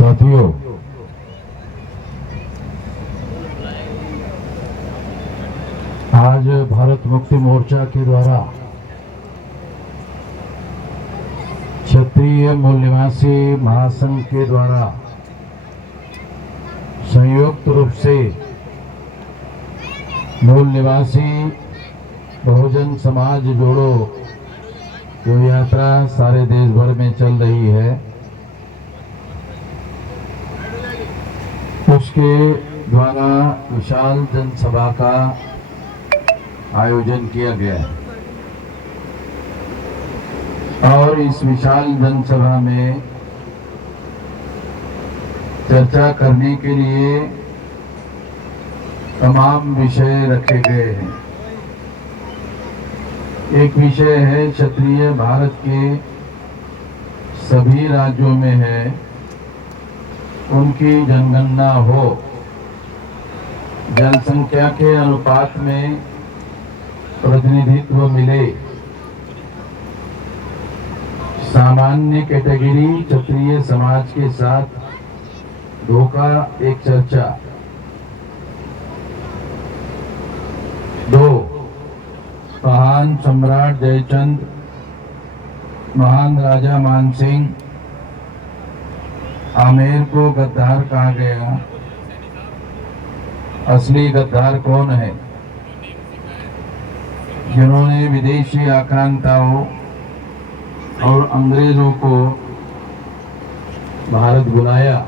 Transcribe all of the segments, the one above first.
साथियों, आज भारत मुक्ति मोर्चा के द्वारा क्षत्रिय मूल निवासी महासंघ के द्वारा संयुक्त रूप से मूल निवासी बहुजन समाज जोड़ो जो यात्रा सारे देश भर में चल रही है, उसके द्वारा विशाल जनसभा का आयोजन किया गया है। और इस विशाल जनसभा में चर्चा करने के लिए तमाम विषय रखे गए हैं। एक विषय है क्षत्रिय भारत के सभी राज्यों में है, उनकी जनगणना हो, जनसंख्या के अनुपात में प्रतिनिधित्व मिले। सामान्य कैटेगरी क्षत्रिय समाज के साथ धोखा एक चर्चा। 2, महान सम्राट जयचंद, महान राजा मानसिंह, आमेर को गद्दार कहा गया। असली गद्दार कौन है? जिन्होंने विदेशी आक्रांताओं और अंग्रेजों को भारत बुलाया।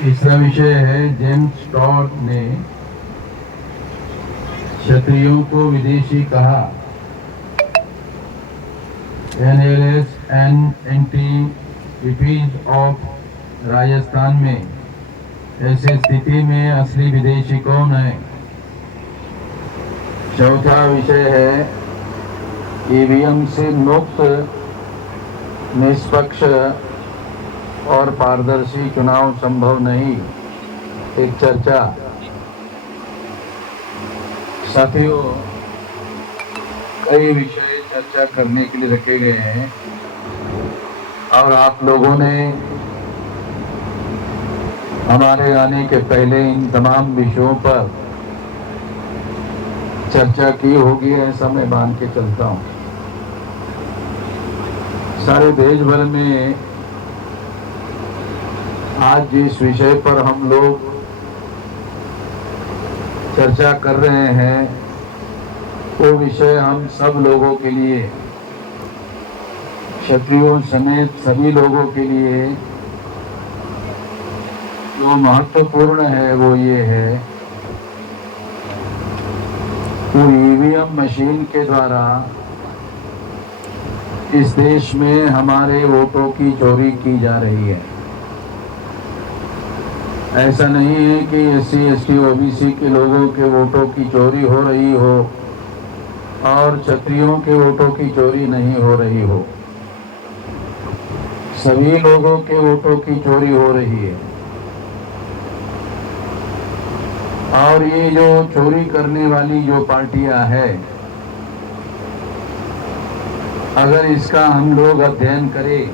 तीसरा विषय है जेम्स टॉड ने क्षत्रियों को विदेशी कहा। NLS and NTPs of Rajasthan में ऐसे स्थिति में असली विदेशी कौन है? चौथा विषय है EVM से मुक्त, निष्पक्ष और पारदर्शी चुनाव संभव नहीं, एक चर्चा। साथियों, कई विषय चर्चा करने के लिए रखे गए हैं और आप लोगों ने हमारे आने के पहले इन तमाम विषयों पर चर्चा की होगी, ऐसा मैं मान के चलता हूँ। सारे देश भर में आज जिस विषय पर हम लोग चर्चा कर रहे हैं, वो विषय हम सब लोगों के लिए, क्षत्रियों समेत सभी लोगों के लिए जो महत्वपूर्ण है वो ये है कि EVM मशीन के द्वारा इस देश में हमारे वोटों की चोरी की जा रही है। ऐसा नहीं है कि SC, ST, OBC के लोगों के वोटों की चोरी हो रही हो और क्षत्रियों के वोटों की चोरी नहीं हो रही हो। सभी लोगों के वोटों की चोरी हो रही है। और ये जो चोरी करने वाली जो पार्टियां हैं, अगर इसका हम लोग अध्ययन करें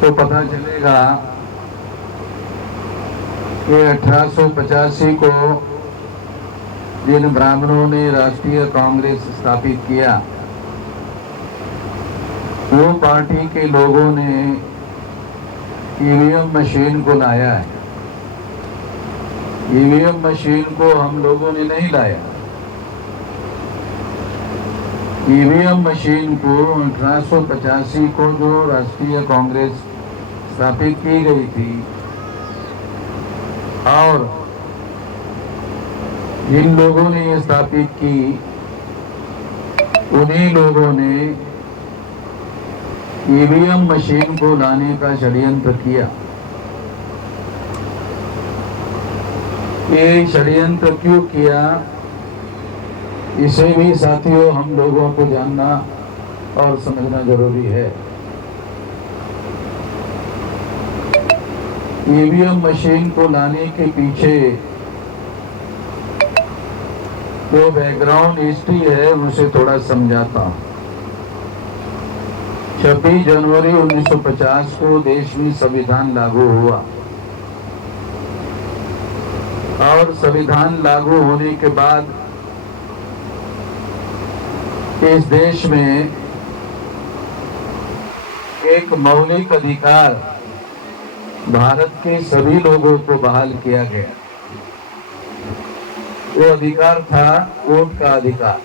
तो पता चलेगा कि 1885 को जिन ब्राह्मणों ने राष्ट्रीय कांग्रेस स्थापित किया, वो पार्टी के लोगों ने EVM मशीन को लाया है। EVM मशीन को हम लोगों ने नहीं लाया। EVM मशीन को 1885 को जो राष्ट्रीय कांग्रेस स्थापित की गई थी और जिन लोगों ने ये स्थापित की, उन्हीं लोगों ने EVM मशीन को लाने का षड्यंत्र किया। ये षड्यंत्र क्यों किया, इसे भी साथियों हम लोगों को जानना और समझना जरूरी है। EVM मशीन को लाने के पीछे जो बैकग्राउंड हिस्ट्री है उसे थोड़ा समझाता हूं। 26 जनवरी 1950 को देश में संविधान लागू हुआ और संविधान लागू होने के बाद इस देश में एक मौलिक अधिकार भारत के सभी लोगों को बहाल किया गया। वो अधिकार था वोट का अधिकार।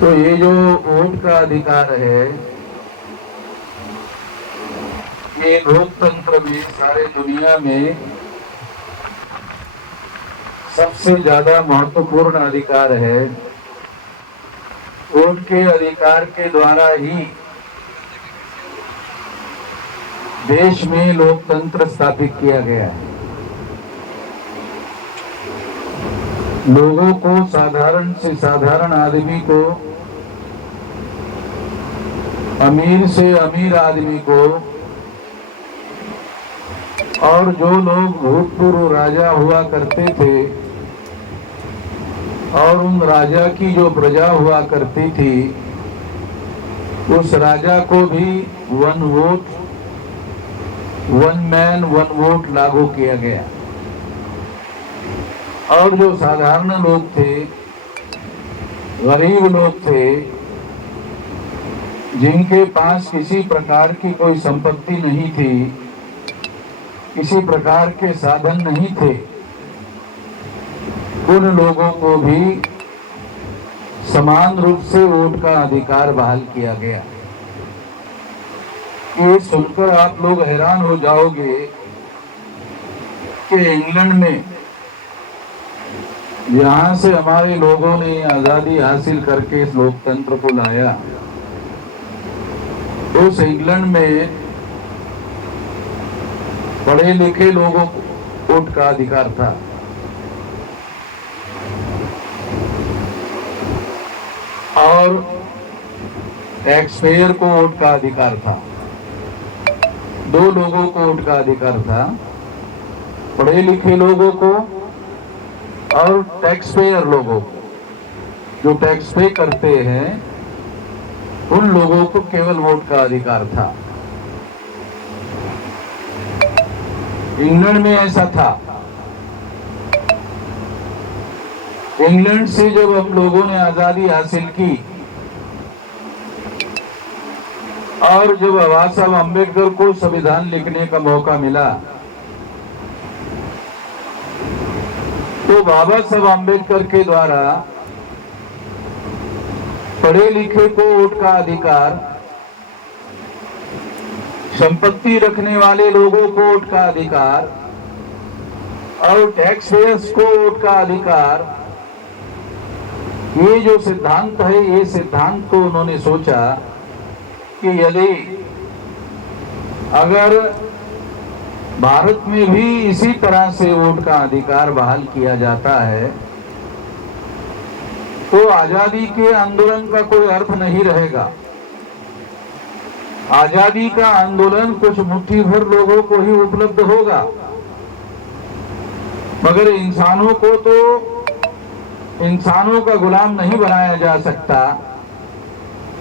तो ये जो वोट का अधिकार है, ये लोकतंत्र में सारे दुनिया में सबसे ज्यादा महत्वपूर्ण अधिकार है। वोट के अधिकार के द्वारा ही देश में लोकतंत्र स्थापित किया गया है। लोगों को, साधारण से साधारण आदमी को, अमीर से अमीर आदमी को, और जो लोग भूतपूर्व राजा हुआ करते थे और उन राजा की जो प्रजा हुआ करती थी, उस राजा को भी one vote, one man one vote लागू किया गया। और जो साधारण लोग थे, गरीब लोग थे, जिनके पास किसी प्रकार की कोई संपत्ति नहीं थी, किसी प्रकार के साधन नहीं थे, उन लोगों को भी समान रूप से वोट का अधिकार बहाल किया गया। ये सुनकर आप लोग हैरान हो जाओगे कि इंग्लैंड में, जहां से हमारे लोगों ने आजादी हासिल करके इस लोकतंत्र को लाया, उस इंग्लैंड में पढ़े लिखे लोगों को वोट का अधिकार था। और टैक्स पेयर को वोट का अधिकार था। दो लोगों को वोट का अधिकार था, पढ़े लिखे लोगों को और टैक्स पेयर लोगों को। जो टैक्स पे करते हैं उन लोगों को केवल वोट का अधिकार था। इंग्लैंड में ऐसा था। इंग्लैंड से जब हम लोगों ने आजादी हासिल की और जब बाबा साहब अम्बेडकर को संविधान लिखने का मौका मिला, तो बाबा साहब अम्बेडकर के द्वारा पढ़े लिखे को वोट का अधिकार, संपत्ति रखने वाले लोगों को वोट का अधिकार और टैक्स पेयर्स को वोट का अधिकार, ये जो सिद्धांत है, ये सिद्धांत को उन्होंने सोचा कि यदि अगर भारत में भी इसी तरह से वोट का अधिकार बहाल किया जाता है तो आजादी के आंदोलन का कोई अर्थ नहीं रहेगा। आजादी का आंदोलन कुछ मुट्ठी भर लोगों को ही उपलब्ध होगा, मगर इंसानों को तो इंसानों का गुलाम नहीं बनाया जा सकता।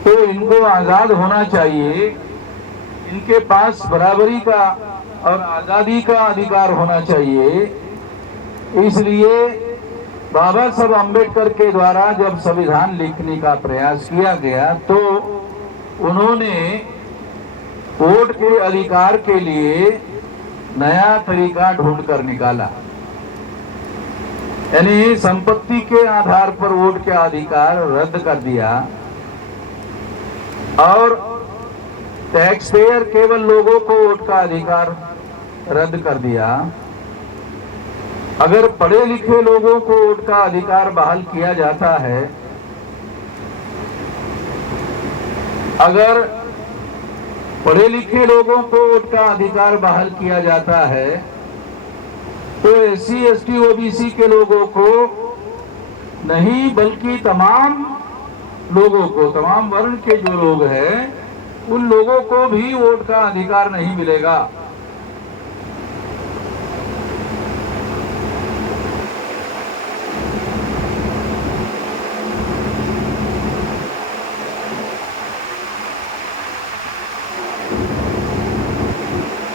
तो इनको आजाद होना चाहिए, इनके पास बराबरी का और आजादी का अधिकार होना चाहिए। इसलिए बाबा साहब अम्बेडकर के द्वारा जब संविधान लिखने का प्रयास किया गया तो उन्होंने वोट के अधिकार के लिए नया तरीका ढूंढकर निकाला। यानी संपत्ति के आधार पर वोट का अधिकार रद्द कर दिया और टैक्स पेयर केवल लोगों को वोट का अधिकार रद्द कर दिया। अगर पढ़े लिखे लोगों को वोट का अधिकार बहाल किया जाता है, अगर पढ़े लिखे लोगों को वोट का अधिकार बहाल किया जाता है तो SC ST OBC के लोगों को नहीं बल्कि तमाम लोगों को, तमाम वर्ण के जो लोग हैं उन लोगों को भी वोट का अधिकार नहीं मिलेगा।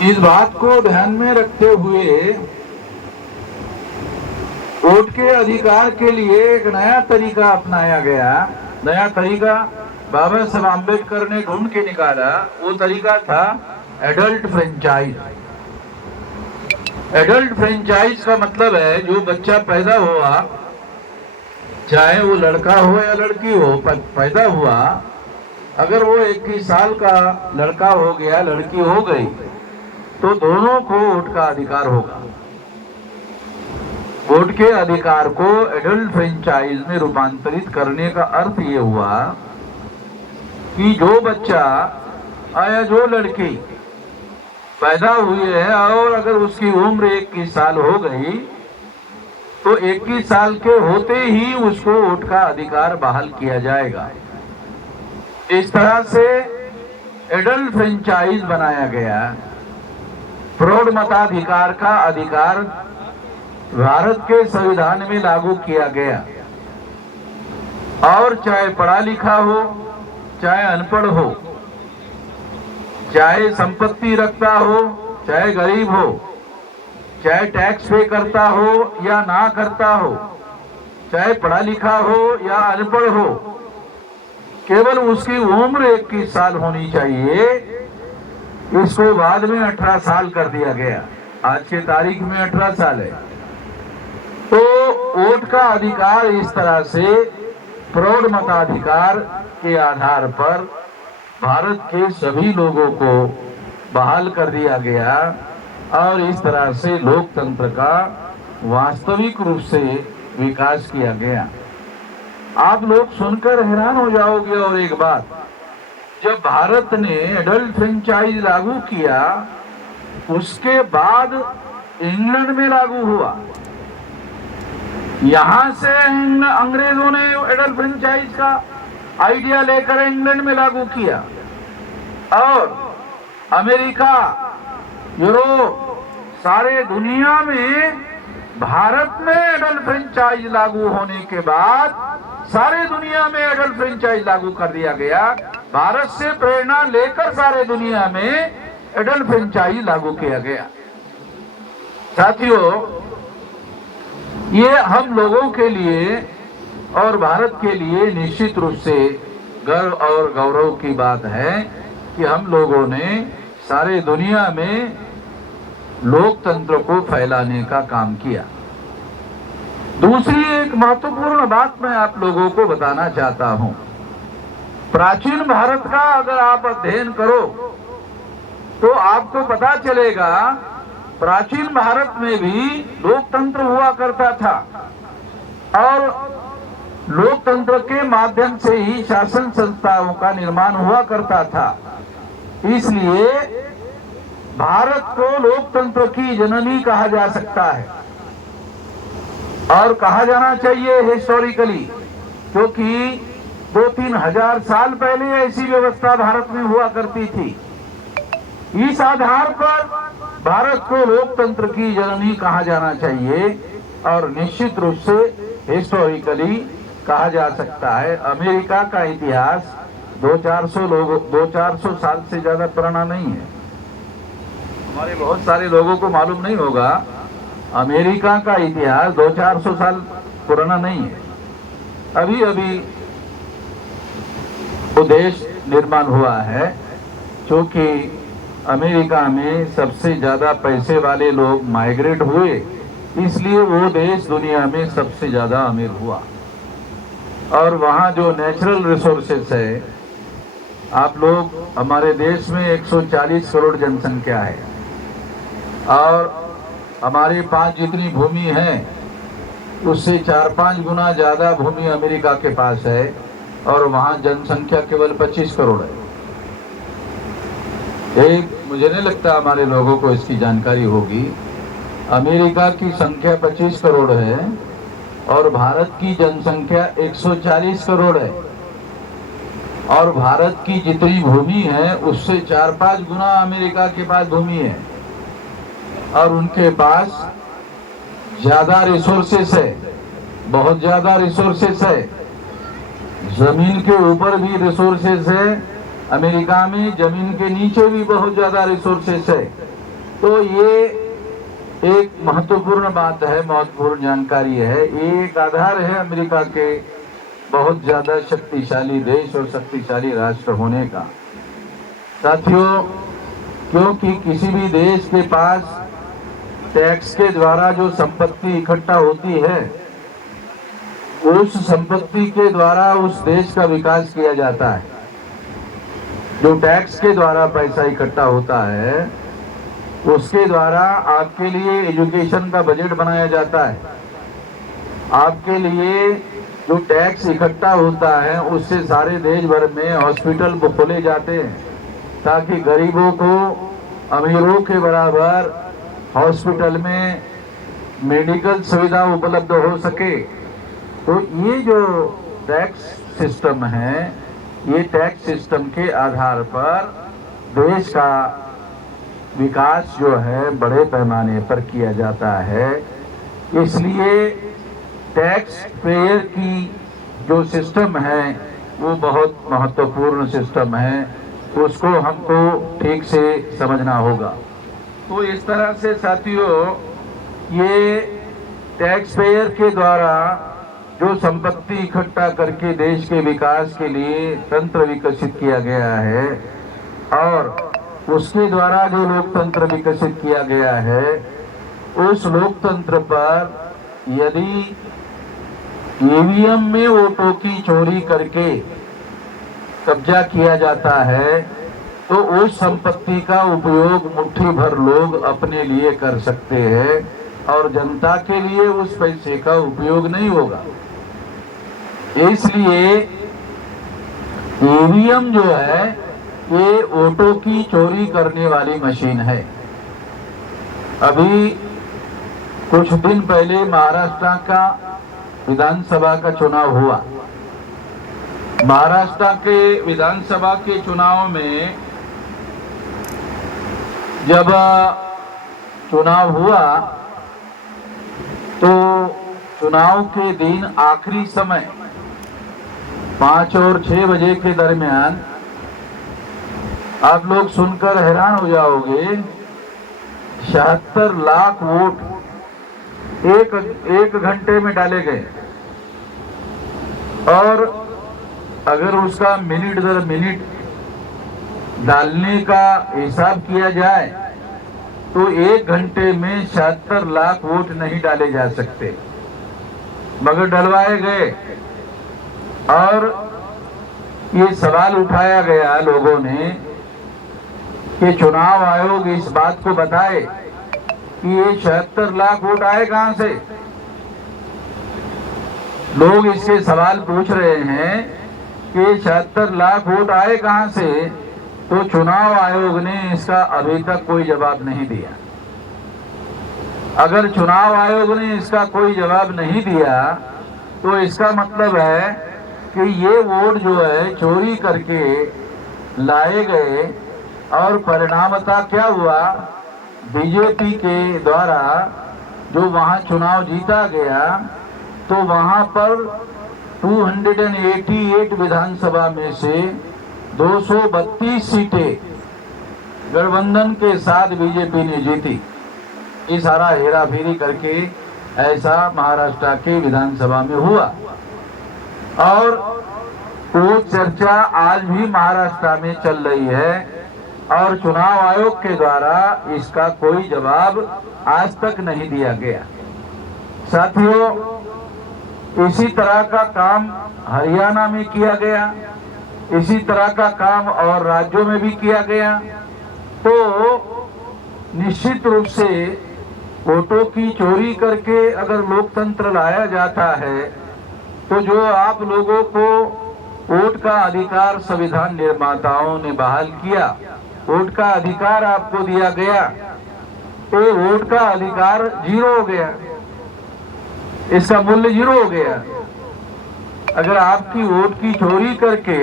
इस बात को ध्यान में रखते हुए वोट के अधिकार के लिए एक नया तरीका अपनाया गया। नया तरीका बाबा साहब आम्बेडकर ने ढूंढ के निकाला। वो तरीका था एडल्ट फ्रेंचाइज। एडल्ट फ्रेंचाइज का मतलब है जो बच्चा पैदा हुआ, चाहे वो लड़का हो या लड़की हो, पैदा हुआ, अगर वो 21 साल का लड़का हो गया, लड़की हो गई, तो दोनों को वोट का अधिकार होगा। वोट के अधिकार को एडल्ट फ्रेंचाइज में रूपांतरित करने का अर्थ ये हुआ कि जो बच्चा या जो लड़की पैदा हुई है और अगर उसकी उम्र 21 साल हो गई तो 21 साल के होते ही उसको वोट का अधिकार बहाल किया जाएगा। इस तरह से एडल्ट फ्रेंचाइज बनाया गया। प्रौढ़ मताधिकार का अधिकार भारत के संविधान में लागू किया गया और चाहे पढ़ा लिखा हो, चाहे अनपढ़ हो, चाहे संपत्ति रखता हो, चाहे गरीब हो, चाहे टैक्स पे करता हो या ना करता हो, चाहे पढ़ा लिखा हो या अनपढ़ हो, केवल उसकी उम्र 21 साल होनी चाहिए। इसको बाद में 18 साल कर दिया गया। आज के तारीख में 18 साल है। तो वोट का अधिकार इस तरह से प्रौढ़ मताधिकार के आधार पर भारत के सभी लोगों को बहाल कर दिया गया और इस तरह से लोकतंत्र का वास्तविक रूप से विकास किया गया। आप लोग सुनकर हैरान हो जाओगे। और एक बात, जब भारत ने एडल्ट फ्रेंचाइज लागू किया उसके बाद इंग्लैंड में लागू हुआ। यहां से अंग्रेजों ने एडल्ट फ्रेंचाइज का आइडिया लेकर इंग्लैंड में लागू किया और अमेरिका, यूरोप, सारे दुनिया में भारत में एडल्ट फ्रेंचाइज लागू होने के बाद सारे दुनिया में एडल्ट फ्रेंचाइज लागू कर दिया गया। भारत से प्रेरणा लेकर सारे दुनिया में एडल्ट फ्रेंचाइज लागू किया गया। साथियों, ये हम लोगों के लिए और भारत के लिए निश्चित रूप से गर्व और गौरव की बात है कि हम लोगों ने सारे दुनिया में लोकतंत्र को फैलाने का काम किया। दूसरी एक महत्वपूर्ण बात मैं आप लोगों को बताना चाहता हूं। प्राचीन भारत का अगर आप अध्ययन करो तो आपको पता चलेगा प्राचीन भारत में भी लोकतंत्र हुआ करता था और लोकतंत्र के माध्यम से ही शासन संस्थाओं का निर्माण हुआ करता था। इसलिए भारत को लोकतंत्र की जननी कहा जा सकता है और कहा जाना चाहिए हिस्टोरिकली, क्योंकि 2-3 हजार साल पहले ऐसी व्यवस्था भारत में हुआ करती थी। इस आधार पर भारत को लोकतंत्र की जननी कहा जाना चाहिए और निश्चित रूप से हिस्टोरिकली कहा जा सकता है। अमेरिका का इतिहास 200-400 साल से ज्यादा पुराना नहीं है। हमारे बहुत सारे लोगों को मालूम नहीं होगा, अमेरिका का इतिहास 200-400 साल पुराना नहीं है। अभी अभी वो देश निर्माण हुआ है, क्योंकि अमेरिका में सबसे ज्यादा पैसे वाले लोग माइग्रेट हुए, इसलिए वो देश दुनिया में सबसे ज्यादा अमीर हुआ। और वहाँ जो नेचुरल रिसोर्सेस है, आप लोग, हमारे देश में 140 करोड़ जनसंख्या है और हमारे पास जितनी भूमि है उससे 4-5 गुना ज्यादा भूमि अमेरिका के पास है और वहाँ जनसंख्या केवल 25 करोड़ है। मुझे नहीं लगता हमारे लोगों को इसकी जानकारी होगी। अमेरिका की संख्या 25 करोड़ है और भारत की जनसंख्या 140 करोड़ है और भारत की जितनी भूमि है उससे 4-5 गुना अमेरिका के पास भूमि है और उनके पास ज्यादा रिसोर्सेस है, बहुत ज्यादा रिसोर्सेस है। जमीन के ऊपर भी रिसोर्सेस है अमेरिका में, जमीन के नीचे भी बहुत ज्यादा रिसोर्सेस है। तो ये एक महत्वपूर्ण बात है, महत्वपूर्ण जानकारी है। ये एक आधार है अमेरिका के बहुत ज्यादा शक्तिशाली देश और शक्तिशाली राष्ट्र होने का। साथियों, क्योंकि किसी भी देश के पास टैक्स के द्वारा जो संपत्ति इकट्ठा होती है, उस संपत्ति के द्वारा उस देश का विकास किया जाता है। जो टैक्स के द्वारा पैसा इकट्ठा होता है, उसके द्वारा आपके लिए एजुकेशन का बजट बनाया जाता है। आपके लिए जो टैक्स इकट्ठा होता है, उससे सारे देश भर में हॉस्पिटल खोले जाते हैं, ताकि गरीबों को अमीरों के बराबर हॉस्पिटल में मेडिकल सुविधा उपलब्ध हो सके। तो ये जो टैक्स सिस्टम है, ये टैक्स सिस्टम के आधार पर देश का विकास जो है बड़े पैमाने पर किया जाता है। इसलिए टैक्स पेयर की जो सिस्टम है वो बहुत महत्वपूर्ण सिस्टम है, उसको हमको ठीक से समझना होगा। तो इस तरह से साथियों, ये टैक्स पेयर के द्वारा जो संपत्ति इकट्ठा करके देश के विकास के लिए तंत्र विकसित किया गया है, और उसके द्वारा जो लोकतंत्र विकसित किया गया है, उस लोकतंत्र पर यदि ईवीएम में वोटों की चोरी करके कब्जा किया जाता है, तो उस संपत्ति का उपयोग मुट्ठी भर लोग अपने लिए कर सकते हैं और जनता के लिए उस पैसे का उपयोग नहीं होगा। इसलिए ईवीएम जो है ये वोटों की चोरी करने वाली मशीन है। अभी कुछ दिन पहले महाराष्ट्र का विधानसभा का चुनाव हुआ। महाराष्ट्र के विधानसभा के चुनाव में जब चुनाव हुआ, तो चुनाव के दिन आखिरी समय 5 और 6 बजे के दरमियान आप लोग सुनकर हैरान हो जाओगे, 76 लाख वोट एक घंटे में डाले गए। और अगर उसका मिनट दर मिनट डालने का हिसाब किया जाए, तो 1 घंटे में 76 लाख वोट नहीं डाले जा सकते, मगर डलवाए गए। और ये सवाल उठाया गया लोगों ने कि चुनाव आयोग इस बात को बताए कि ये 76 लाख वोट आए कहां से। लोग इसके सवाल पूछ रहे हैं कि 76 लाख वोट आए कहां से, तो चुनाव आयोग ने इसका अभी तक कोई जवाब नहीं दिया। अगर चुनाव आयोग ने इसका कोई जवाब नहीं दिया, तो इसका मतलब है कि ये वोट जो है चोरी करके लाए गए। और परिणामतः क्या हुआ, बीजेपी के द्वारा जो वहां चुनाव जीता गया, तो वहां पर 288 विधानसभा में से 232 सीटें गठबंधन के साथ बीजेपी ने जीती। इस सारा हेरा फेरी करके ऐसा महाराष्ट्र के विधानसभा में हुआ। और वो चर्चा आज भी महाराष्ट्र में चल रही है, और चुनाव आयोग के द्वारा इसका कोई जवाब आज तक नहीं दिया गया। साथियों, इसी तरह का काम हरियाणा में किया गया, इसी तरह का काम और राज्यों में भी किया गया। तो निश्चित रूप से वोटों की चोरी करके अगर लोकतंत्र लाया जाता है, तो जो आप लोगों को वोट का अधिकार संविधान निर्माताओं ने बहाल किया, वोट का अधिकार आपको दिया गया, तो वोट का अधिकार 0 हो गया, इसका मूल्य 0 हो गया। अगर आपकी वोट की चोरी करके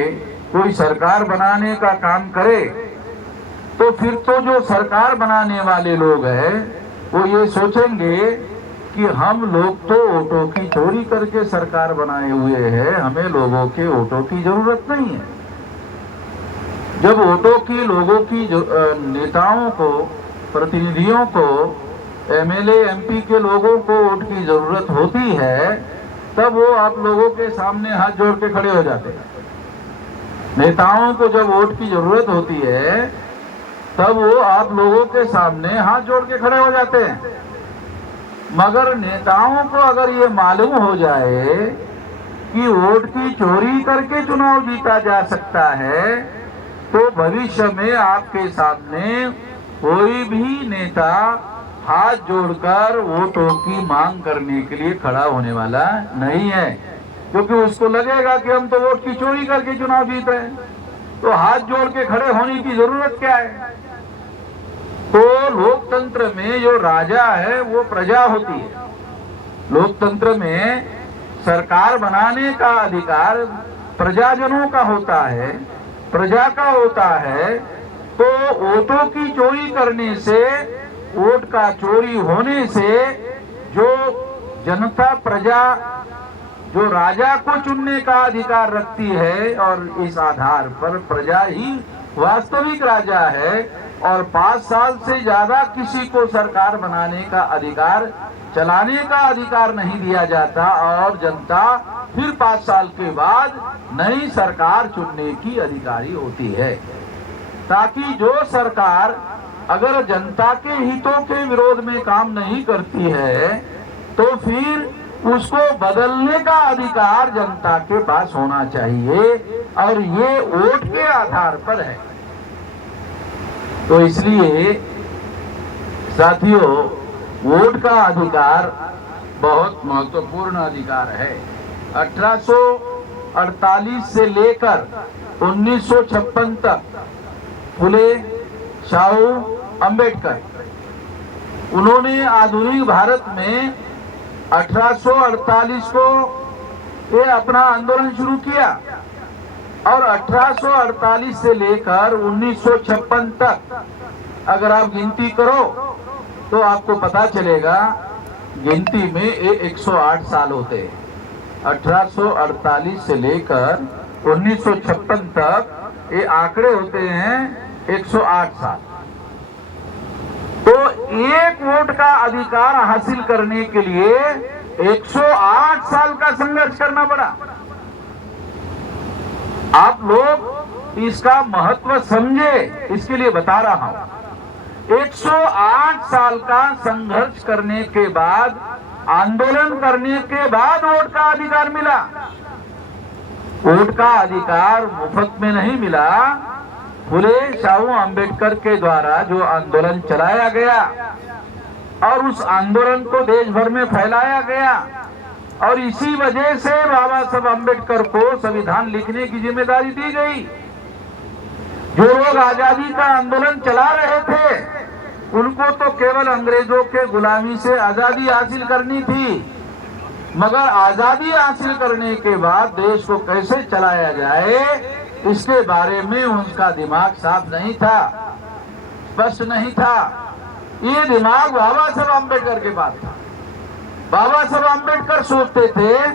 कोई सरकार बनाने का काम करे, तो फिर तो जो सरकार बनाने वाले लोग हैं वो ये सोचेंगे कि हम लोग तो वोटों की चोरी करके सरकार बनाए हुए हैं, हमें लोगों के वोटों की जरूरत नहीं है। जब वोटों की लोगों की नेताओं को प्रतिनिधियों को, एमएलए एमपी के लोगों को वोट की जरूरत होती है, तब वो आप लोगों के सामने हाथ जोड़ के खड़े हो जाते हैं। नेताओं को जब वोट की जरूरत होती है तब वो आप लोगों के सामने हाथ जोड़ के खड़े हो जाते हैं। मगर नेताओं को अगर ये मालूम हो जाए कि वोट की चोरी करके चुनाव जीता जा सकता है, तो भविष्य में आपके सामने कोई भी नेता हाथ जोड़कर वोटों की मांग करने के लिए खड़ा होने वाला नहीं है, क्योंकि उसको लगेगा कि हम तो वोट की चोरी करके चुनाव जीत रहे हैं, तो हाथ जोड़ के खड़े होने की जरूरत क्या है। तो लोकतंत्र में जो राजा है वो प्रजा होती है। लोकतंत्र में सरकार बनाने का अधिकार प्रजाजनों का होता है, प्रजा का होता है। तो वोटों की चोरी करने से, वोट का चोरी होने से जो जनता, प्रजा जो राजा को चुनने का अधिकार रखती है, और इस आधार पर प्रजा ही वास्तविक राजा है, और 5 साल से ज्यादा किसी को सरकार बनाने का अधिकार, चलाने का अधिकार नहीं दिया जाता, और जनता फिर 5 साल के बाद नई सरकार चुनने की अधिकारी होती है। ताकि जो सरकार अगर जनता के हितों के विरोध में काम नहीं करती है, तो फिर उसको बदलने का अधिकार जनता के पास होना चाहिए, और ये वोट के आधार पर है। तो इसलिए साथियों, वोट का अधिकार बहुत महत्वपूर्ण अधिकार है। 1848 से लेकर 1956 तक फुले शाहू अंबेडकर, उन्होंने आधुनिक भारत में 1848 को ये अपना आंदोलन शुरू किया, और 1848 से लेकर 1956 तक अगर आप गिनती करो तो आपको पता चलेगा, गिनती में ये 108 साल होते हैं। 1848 से लेकर 1956 तक ये आंकड़े होते हैं 108 साल। तो एक वोट का अधिकार हासिल करने के लिए 108 साल का संघर्ष करना पड़ा। आप लोग इसका महत्व समझे, इसके लिए बता रहा हूं। 108 साल का संघर्ष करने के बाद, आंदोलन करने के बाद वोट का अधिकार मिला। वोट का अधिकार मुफ्त में नहीं मिला। फुले शाहू अंबेडकर के द्वारा जो आंदोलन चलाया गया, और उस आंदोलन को देश भर में फैलाया गया, और इसी वजह से बाबा साहब अंबेडकर को संविधान लिखने की जिम्मेदारी दी गई। जो लोग आजादी का आंदोलन चला रहे थे, उनको तो केवल अंग्रेजों के गुलामी से आजादी हासिल करनी थी, मगर आजादी हासिल करने के बाद देश को कैसे चलाया जाए, इसके बारे में उनका दिमाग साफ नहीं था, स्पष्ट नहीं था। ये दिमाग बाबा साहब अंबेडकर के पास था। बाबा साहब अंबेडकर सोचते थे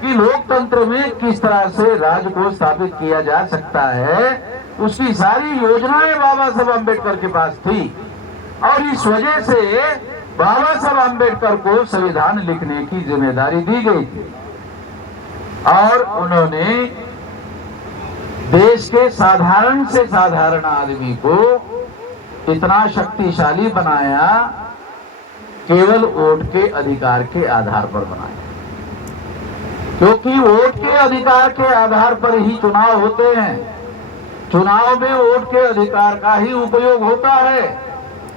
कि लोकतंत्र में किस तरह से राज्य को स्थापित किया जा सकता है, उसकी सारी योजनाएं बाबा साहब अंबेडकर के पास थी, और इस वजह से बाबा साहब अंबेडकर को संविधान लिखने की जिम्मेदारी दी गई थी। और उन्होंने देश के साधारण से साधारण आदमी को इतना शक्तिशाली बनाया, केवल वोट के अधिकार के आधार पर बनाया। क्योंकि वोट के अधिकार के आधार पर ही चुनाव होते हैं। चुनाव में वोट के अधिकार का ही उपयोग होता है,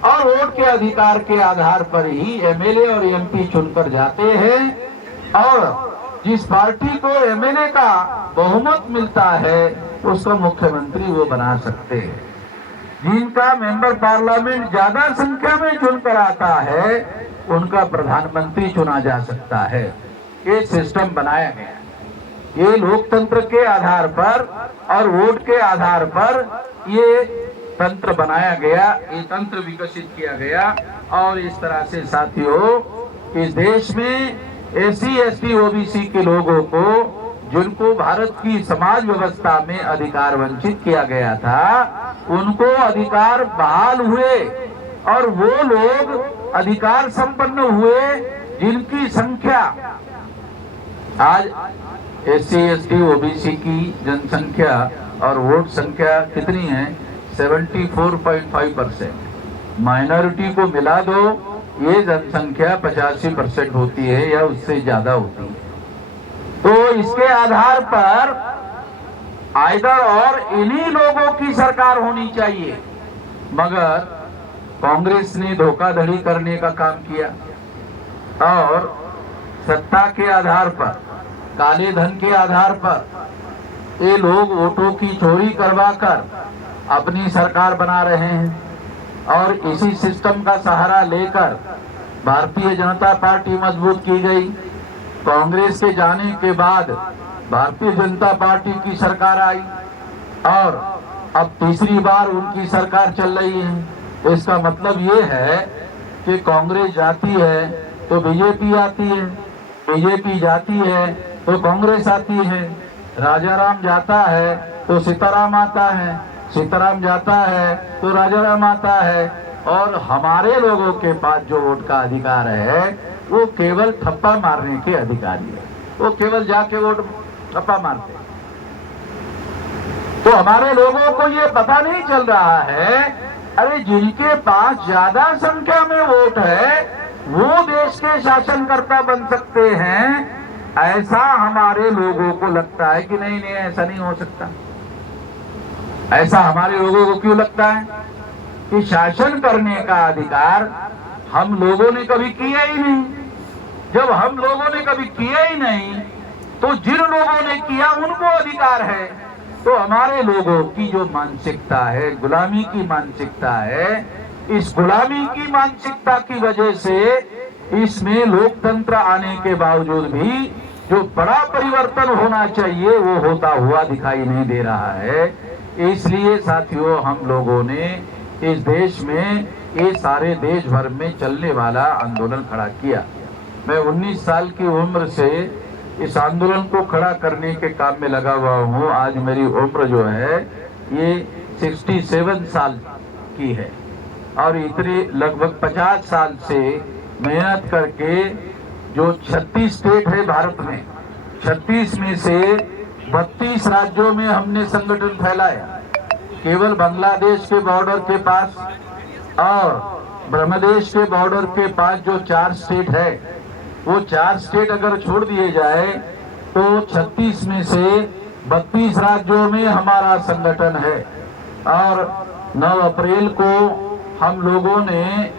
और वोट के अधिकार के आधार पर ही एमएलए और एमपी चुनकर जाते हैं, और जिस पार्टी को एमएलए का बहुमत मिलता है उसको मुख्यमंत्री वो बना सकते हैं। जिनका मेंबर पार्लियामेंट ज्यादा संख्या में चुनकर आता है उनका प्रधानमंत्री चुना जा सकता है। ये सिस्टम बनाया गया। ये लोकतंत्र के आधार पर और वोट के आधार पर ये तंत्र बनाया गया, ये तंत्र विकसित किया गया। और इस तरह से साथियों, इस देश में एससी एसटी ओबीसी के लोगों को, जिनको भारत की समाज व्यवस्था में अधिकार वंचित किया गया था, उनको अधिकार बहाल हुए। और वो लोग अधिकार संपन्न हुए जिनकी संख्या आज SC ST OBC की जनसंख्या और वोट संख्या कितनी है 74.5%। माइनॉरिटी को मिला दो ये जनसंख्या 85% होती है या उससे ज्यादा होती है। तो इसके आधार पर आइदर और इन्हीं लोगों की सरकार होनी चाहिए, मगर कांग्रेस ने धोखाधड़ी करने का काम किया और सत्ता के आधार पर, काले धन के आधार पर ये लोग वोटों की चोरी करवाकर अपनी सरकार बना रहे हैं। और इसी सिस्टम का सहारा लेकर भारतीय जनता पार्टी मजबूत की गई। कांग्रेस के जाने के बाद भारतीय जनता पार्टी की सरकार आई और अब तीसरी बार उनकी सरकार चल रही है। इसका मतलब ये है कि कांग्रेस जाती है तो बीजेपी आती है, बीजेपी जाती है तो कांग्रेस आती है, राजाराम जाता है तो सीताराम आता है, सीताराम जाता है तो राजाराम आता है। और हमारे लोगों के पास जो वोट का अधिकार है वो केवल ठप्पा मारने के अधिकारी है, वो केवल जाके वोट ठप्पा मारते। तो हमारे लोगों को ये पता नहीं चल रहा है, अरे जिनके पास ज्यादा संख्या में वोट है वो देश के शासनकर्ता बन सकते हैं, ऐसा हमारे लोगों को लगता है कि नहीं नहीं ऐसा नहीं हो सकता। ऐसा हमारे लोगों को क्यों लगता है कि शासन करने का अधिकार हम लोगों ने कभी किया ही नहीं। जब हम लोगों ने कभी किया ही नहीं तो जिन लोगों ने किया उनको अधिकार है। तो हमारे लोगों की जो मानसिकता है, गुलामी की मानसिकता है, इस गुलामी की मानसिकता की वजह से इसमें लोकतंत्र आने के बावजूद भी जो बड़ा परिवर्तन होना चाहिए वो होता हुआ दिखाई नहीं दे रहा है। इसलिए साथियों हम लोगों ने इस देश में, ये सारे देश भर में चलने वाला आंदोलन खड़ा किया। मैं 19 साल की उम्र से इस आंदोलन को खड़ा करने के काम में लगा हुआ हूँ। आज मेरी उम्र जो है ये 67 साल की है और इतने लगभग 50 साल से मेहनत करके जो 36 स्टेट है भारत में, 36 में से 32 राज्यों में हमने संगठन फैलाया। केवल बांग्लादेश के बॉर्डर के पास और ब्रह्मदेश के बॉर्डर के पास जो 4 स्टेट है, वो 4 स्टेट अगर छोड़ दिए जाए तो 36 में से 32 राज्यों में हमारा संगठन है। और 9 अप्रैल को हम लोगों ने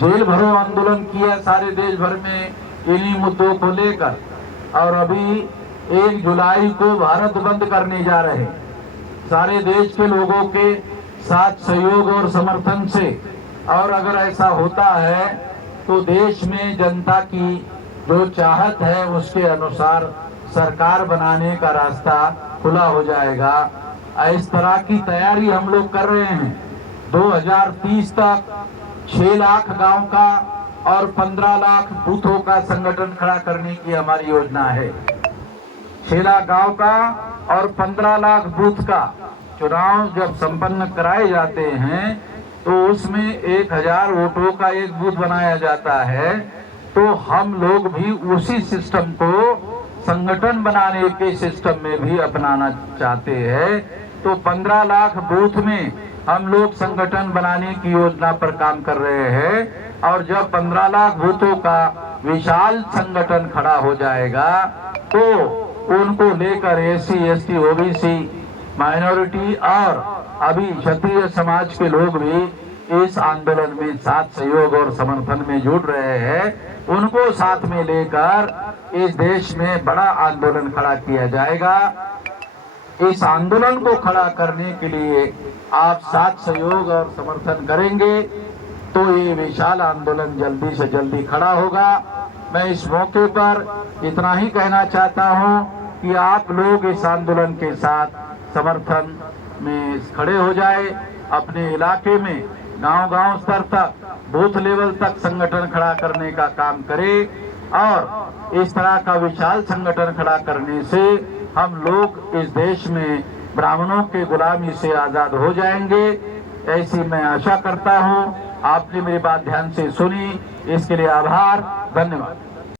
जेल भरो आंदोलन किया सारे देश भर में इन्हीं मुद्दों को लेकर। और अभी 1 जुलाई को भारत बंद करने जा रहे हैं। सारे देश के लोगों के साथ सहयोग और समर्थन से। और अगर ऐसा होता है तो देश में जनता की जो चाहत है उसके अनुसार सरकार बनाने का रास्ता खुला हो जाएगा। इस तरह की तैयारी हम लोग कर रहे हैं। 2030 तक 6 लाख गांव का और 15 लाख बूथों का संगठन खड़ा करने की हमारी योजना है। 6 लाख गांव का और 15 लाख बूथ का चुनाव जब संपन्न कराए जाते हैं तो उसमें 1000 वोटों का एक बूथ बनाया जाता है। तो हम लोग भी उसी सिस्टम को संगठन बनाने के सिस्टम में भी अपनाना चाहते हैं। तो 15 लाख बूथ में हम लोग संगठन बनाने की योजना पर काम कर रहे हैं। और जब 15 लाख बूथों का विशाल संगठन खड़ा हो जाएगा तो उनको लेकर SC ST OBC माइनॉरिटी और अभी क्षत्रिय समाज के लोग भी इस आंदोलन में साथ सहयोग और समर्थन में जुड़ रहे हैं। उनको साथ में लेकर इस देश में बड़ा आंदोलन खड़ा किया जाएगा। इस आंदोलन को खड़ा करने के लिए आप साथ सहयोग और समर्थन करेंगे तो ये विशाल आंदोलन जल्दी से जल्दी खड़ा होगा। मैं इस मौके पर इतना ही कहना चाहता हूं कि आप लोग इस आंदोलन के साथ समर्थन में खड़े हो जाए। अपने इलाके में गांव-गांव स्तर तक, बूथ लेवल तक संगठन खड़ा करने का काम करें। और इस तरह का विशाल संगठन खड़ा करने से हम लोग इस देश में ब्राह्मणों के गुलामी से आजाद हो जाएंगे, ऐसी मैं आशा करता हूं। आपने मेरी बात ध्यान से सुनी, इसके लिए आभार, धन्यवाद।